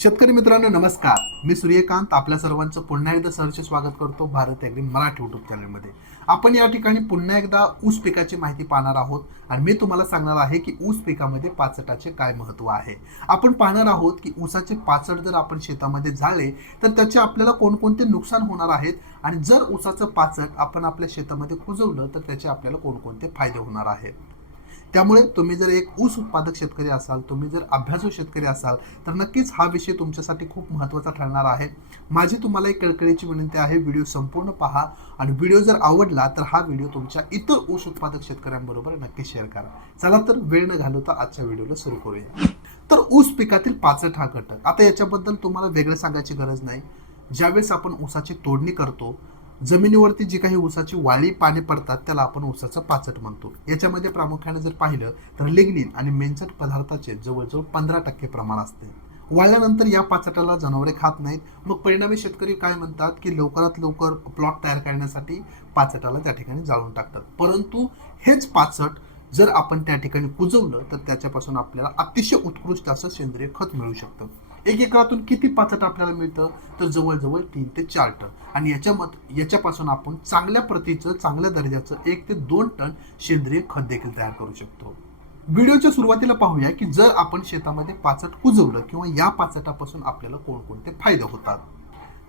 शेतकरी मित्रांनो नमस्कार. मी सूर्यकांत. आपल्या सर्वांचं पुन्हा एकदा सरचे स्वागत करतो भारत ॲग्री मराठी युट्यूब चॅनलमध्ये आपण या ठिकाणी पुन्हा एकदा ऊस पिकाची माहिती पाहणार आहोत आणि मी तुम्हाला सांगणार आहे की ऊस पिकामध्ये पाचटाचे काय महत्त्व आहे. आपण पाहणार आहोत की ऊसाचे पाचट जर आपण शेतामध्ये झाले तर त्याचे आपल्याला कोणकोणते नुकसान होणार आहेत आणि जर ऊसाचं पाचट आपण आपल्या शेतामध्ये कुजवलं तर त्याचे आपल्याला कोणकोणते फायदे होणार आहेत? त्यामुळे तुम्ही जर एक ऊस उत्पादक शेतकरी असाल तुम्ही जर अभ्यासू शेतकरी असाल तर नक्कीच हा विषय तुमच्यासाठी खूप महत्त्वाचा ठरणार आहे. माझी तुम्हाला एक कळकळीची विनंती आहे व्हिडिओ संपूर्ण पहा आणि व्हिडिओ जर आवडला तर हा व्हिडिओ तुमच्या इतर ऊस उत्पादक शेतकऱ्यांबरोबर नक्की शेअर करा. चला तर वेळ न घालवता आजच्या व्हिडिओला सुरू करूया. तर ऊस पिकातील पाचट हा घटक. आता याच्याबद्दल तुम्हाला वेगळं सांगायची गरज नाही. ज्यावेळेस आपण ऊसाची तोडणी करतो जमिनीवरती जी काही ऊसाची वाळी पाने पडतात त्याला आपण ऊसाचं पाचट म्हणतो. याच्यामध्ये प्रामुख्याने जर पाहिलं तर लिग्निन आणि मेंचट पदार्थाचे जवळजवळ पंधरा टक्के प्रमाण असते. वाळल्यानंतर या पाचटाला जनावरे खात नाहीत. मग परिणामी शेतकरी काय म्हणतात की लवकरात लवकर प्लॉट तयार करण्यासाठी पाचटाला त्या ठिकाणी जाळून टाकतात. परंतु हेच पाचट जर आपण त्या ठिकाणी कुजवलं तर त्याच्यापासून आपल्याला अतिशय उत्कृष्ट असं सेंद्रिय खत मिळू शकतं. एक एकरातून किती पाचट आपल्याला मिळतं? तर जवळजवळ तीन ते चार टन. आणि याच्या मत याच्यापासून आपण चांगल्या प्रतीचं चांगल्या दर्जाचं एक ते दोन टन सेंद्रिय खत देखील तयार करू शकतो. व्हिडिओच्या सुरुवातीला पाहूया की जर आपण शेतामध्ये पाचट कुजवलं किंवा या पाचटापासून आपल्याला कोणकोणते फायदे होतात.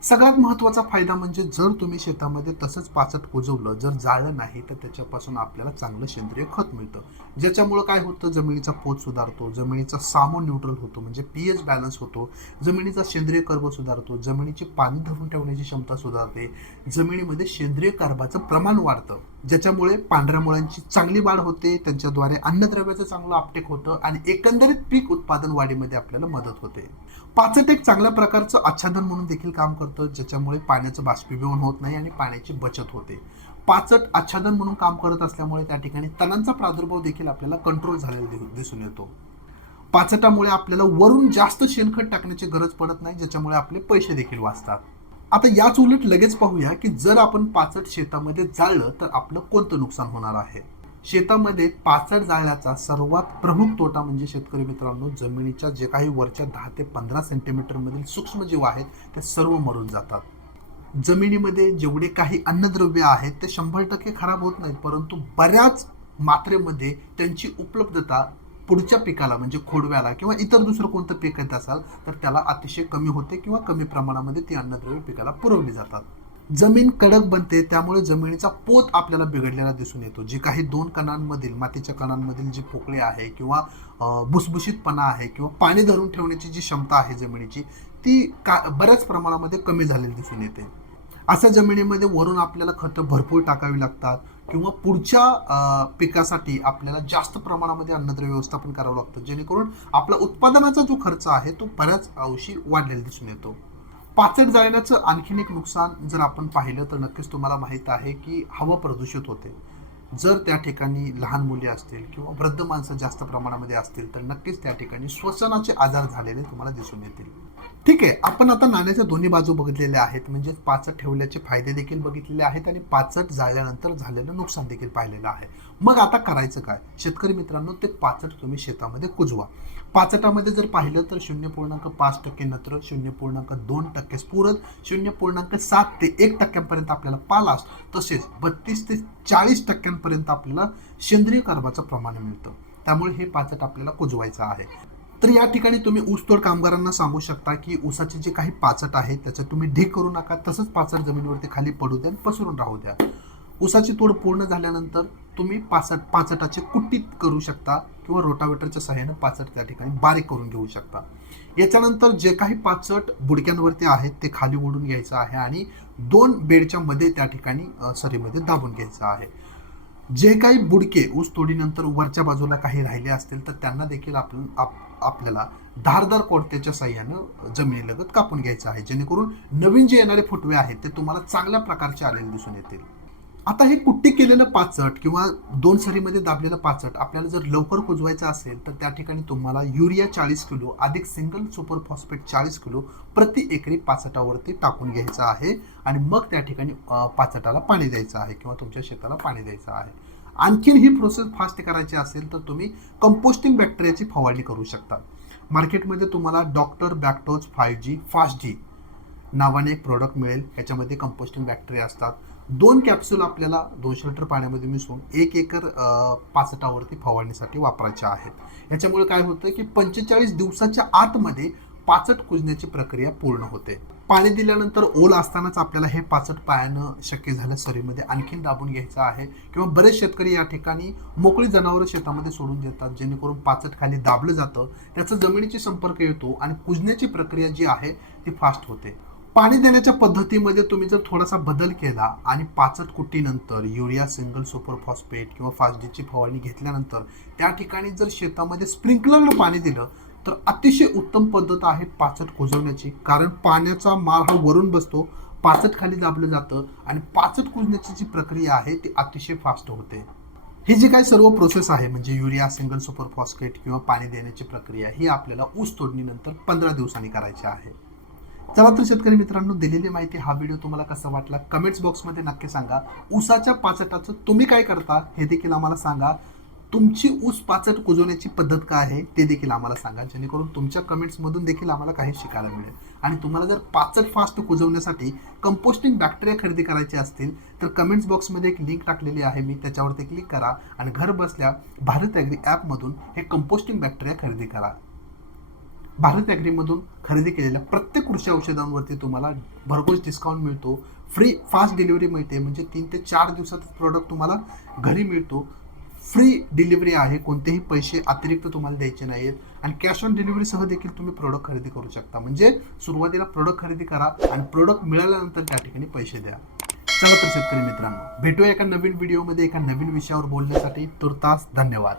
सगळ्यात महत्त्वाचा फायदा म्हणजे जर तुम्ही शेतामध्ये तसंच पाचट कुजवलं जर जाळलं नाही तर त्याच्यापासून आपल्याला चांगलं सेंद्रिय खत मिळतं. ज्याच्यामुळं काय होतं? जमिनीचा पोत सुधारतो जमिनीचा सामो न्यूट्रल होतो म्हणजे पी एच बॅलन्स होतो जमिनीचा सेंद्रिय कर्ब सुधारतो जमिनीची पाणी धरून ठेवण्याची क्षमता सुधारते जमिनीमध्ये सेंद्रिय कर्बाचं प्रमाण वाढतं ज्याच्यामुळे पांढऱ्या मुळांची चांगली वाढ होते त्यांच्याद्वारे अन्नद्रव्याचं चांगलं अपटेक होतं आणि एकंदरीत पीक उत्पादन वाढीमध्ये आपल्याला मदत होते. पाचट एक चांगल्या प्रकारचं आच्छादन म्हणून देखील काम करतं. ज्याच्यामुळे पाण्याचं बाष्पीभवन होत नाही आणि पाण्याची बचत होते. पाचट आच्छादन म्हणून काम करत असल्यामुळे त्या ठिकाणी तणांचा प्रादुर्भाव देखील आपल्याला कंट्रोल झालेला दिसून येतो. पाचटामुळे आपल्याला वरून जास्त शेणखत टाकण्याची गरज पडत नाही ज्याच्यामुळे आपले पैसे देखील वाचतात. आता याच उलट लगेच पाहूया की जर आपण पाचट शेतामध्ये जाळलं तर आपलं कोणतं नुकसान होणार आहे? शेतामध्ये पाचड जाळण्याचा सर्वात प्रमुख तोटा म्हणजे शेतकरी मित्रांनो जमिनीच्या जे काही वरच्या दहा ते पंधरा सेंटीमीटरमधील सूक्ष्मजीव आहेत ते सर्व मरून जातात. जमिनीमध्ये जेवढे काही अन्नद्रव्य आहेत ते शंभर टक्के खराब होत नाहीत परंतु बऱ्याच मात्रेमध्ये त्यांची उपलब्धता पुढच्या पिकाला म्हणजे खोडव्याला किंवा इतर दुसरं कोणतं पीक येत असाल तर त्याला अतिशय कमी होते किंवा कमी प्रमाणामध्ये ती अन्नद्रव्य पिकाला पुरवली जातात. जमीन कडक बनते त्यामुळे जमिनीचा पोत आपल्याला बिघडलेला दिसून येतो. जे काही दोन कणांमधील मातीच्या कणांमधील जी पोकळी आहे किंवा भुसभुशीतपणा आहे किंवा पाणी धरून ठेवण्याची जी क्षमता आहे जमिनीची ती का बऱ्याच प्रमाणामध्ये कमी झालेली दिसून येते. अशा जमिनीमध्ये वरून आपल्याला खतं भरपूर टाकावी लागतात किंवा पुढच्या पिकासाठी आपल्याला जास्त प्रमाणामध्ये अन्नद्रव्य व्यवस्थापन करावं लागतं. जेणेकरून आपला उत्पादनाचा जो खर्च आहे तो बऱ्याच अंशी वाढलेला दिसून येतो. पाचट जाळण्याचं आणखीन एक नुकसान जर आपण पाहिलं तर नक्कीच तुम्हाला माहीत आहे की हवा प्रदूषित होते. जर त्या ठिकाणी लहान मुले असतील किंवा वृद्ध माणसं जास्त प्रमाणामध्ये असतील तर नक्कीच त्या ठिकाणी श्वसनाचे आजार झालेले तुम्हाला दिसून येतील. ठीक आहे आपण आता नाण्याच्या दोन्ही बाजू बघितलेल्या आहेत म्हणजे पाचट ठेवल्याचे फायदे देखील बघितलेले आहेत आणि पाचट जाळल्यानंतर झालेलं नुकसान देखील पाहिलेलं आहे. मग आता करायचं काय? शेतकरी मित्रांनो ते पाचट तुम्ही शेतामध्ये कुजवा. पाचटामध्ये जर पाहिलं तर शून्य पूर्णांक पाच टक्के नत्र शून्य पूर्णांक दोन टक्के स्फुरद शून्य पूर्णांक सात ते एक टक्क्यांपर्यंत आपल्याला पालास तसेच बत्तीस ते चाळीस टक्क्यांपर्यंत आपल्याला सेंद्रिय कर्बाचं प्रमाण मिळतं. त्यामुळे हे पाचट आपल्याला कुजवायचं आहे. तर या ठिकाणी तुम्ही ऊसतोड कामगारांना सांगू शकता की ऊसाचे जे काही पाचट आहे त्याचं तुम्ही ढीक करू नका तसंच पाचट जमिनीवरती खाली पडू द्या पसरून राहू द्या. ऊसाची तोड पूर्ण झाल्यानंतर तुम्ही पाचट पाचटाचे कुट्टीत करू शकता किंवा रोटावेटरच्या सहाय्याने पाचट त्या ठिकाणी बारीक करून घेऊ शकता. याच्यानंतर जे काही पाचट बुडक्यांवरती आहेत ते खाली ओढून घ्यायचं आहे आणि दोन बेडच्या मध्ये त्या ठिकाणी सरीमध्ये दाबून घ्यायचं आहे. जे काही बुडके ऊस तोडीनंतर वरच्या बाजूला काही राहिले असतील तर त्यांना देखील आपण आप, आपल्याला धारदार कोडत्याच्या साह्यानं जमिनीलगत कापून घ्यायचं आहे. जेणेकरून नवीन जे येणारे फुटवे आहेत ते तुम्हाला चांगल्या प्रकारचे आलेले दिसून येतील. आता हे कुट्टी केलेलं पाचट किंवा दोन सरीमध्ये दाबलेलं पाचट आपल्याला जर लवकर कुजवायचं असेल तर त्या ठिकाणी तुम्हाला युरिया चाळीस किलो अधिक सिंगल सुपर फॉस्फेट चाळीस किलो प्रति एकरी पाचटावरती टाकून घ्यायचं आहे. आणि मग त्या ठिकाणी पाचटाला पाणी द्यायचं आहे किंवा तुमच्या शेताला पाणी द्यायचं आहे. आणखीन ही प्रोसेस फास्ट करायची असेल तर तुम्ही कंपोस्टिंग बॅक्टेरियाची फवारणी करू शकता. मार्केटमध्ये तुम्हाला डॉक्टर बॅक्टोज फाय जी फास्ट जी नावाने एक प्रोडक्ट मिळेल. याच्यामध्ये कंपोस्टिंग बॅक्टेरिया असतात. दोन कॅप्सूल आपल्याला दोनशे लिटर पाण्यामध्ये मिसळून एक एकर पाचटावरती फवारणीसाठी वापरायच्या आहेत. याच्यामुळे काय होतं की पंचेचाळीस दिवसाच्या आतमध्ये पाचट कुजण्याची प्रक्रिया पूर्ण होते. पाणी दिल्यानंतर ओल असतानाच आपल्याला हे पाचट पायानं शक्य झालं सरीमध्ये. आणखीन दाबून घ्यायचं आहे किंवा बरेच शेतकरी या ठिकाणी मोकळी जनावरं शेतामध्ये सोडून देतात जेणेकरून पाचट खाली दाबलं जातं. त्याचा जमिनीशी संपर्क येतो आणि कुजण्याची प्रक्रिया जी आहे ती फास्ट होते. पाणी देण्याच्या पद्धतीमध्ये तुम्ही जर थोडासा बदल केला आणि पाचट कुट्टीनंतर युरिया सिंगल सुपर फॉस्फेट किंवा फास्डीची फवारणी घेतल्यानंतर त्या ठिकाणी जर शेतामध्ये स्प्रिंकलरनं पाणी दिलं तर अतिशय उत्तम पद्धत आहे पाचट कुजवण्याची. कारण पाण्याचा मार हा वरून बसतो पाचट खाली दाबलं जातं आणि पाचट कुजण्याची जी प्रक्रिया आहे ती अतिशय फास्ट होते. ही जी काही सर्व प्रोसेस आहे म्हणजे युरिया सिंगल सुपर फॉस्फेट किंवा पाणी देण्याची प्रक्रिया ही आपल्याला ऊस तोडणीनंतर पंधरा दिवसांनी करायची आहे. चला तर शेतकरी मित्रांनो दिलेली माहिती हा व्हिडिओ तुम्हाला कसा वाटला कमेंट्स बॉक्समध्ये नक्की सांगा. ऊसाच्या पाचटाचं तुम्ही काय करता हे देखील आम्हाला सांगा. तुमची ऊस पाचट कुजवण्याची पद्धत काय आहे ते देखील आम्हाला सांगा जेणेकरून तुमच्या कमेंट्समधून देखील आम्हाला काही शिकायला मिळेल. आणि तुम्हाला जर पाचट फास्ट कुजवण्यासाठी कंपोस्टिंग बॅक्टेरिया खरेदी करायचे असतील तर कमेंट्स बॉक्समध्ये एक लिंक टाकलेली आहे मी त्याच्यावरती क्लिक करा आणि घर बसल्या भारत ॲग्री ॲपमधून हे कंपोस्टिंग बॅक्टेरिया खरेदी करा. भारत ॲग्रीमधून खरेदी केलेल्या प्रत्येक कृषी औषधांवरती तुम्हाला भरघोस डिस्काउंट मिळतो. फ्री फास्ट डिलिव्हरी मिळते म्हणजे तीन ते चार दिवसात प्रोडक्ट तुम्हाला घरी मिळतो. फ्री डिलिव्हरी आहे. कोणतेही पैसे अतिरिक्त तुम्हाला द्यायचे नाहीत. आणि कॅश ऑन डिलिव्हरीसह देखील तुम्ही प्रोडक्ट खरेदी करू शकता. म्हणजे सुरुवातीला प्रोडक्ट खरेदी करा आणि प्रोडक्ट मिळाल्यानंतर त्या ठिकाणी पैसे द्या. चला तर शेतकरी मित्रांनो भेटूया एका नवीन व्हिडिओमध्ये एका नवीन विषयावर बोलण्यासाठी. तुर्तास धन्यवाद.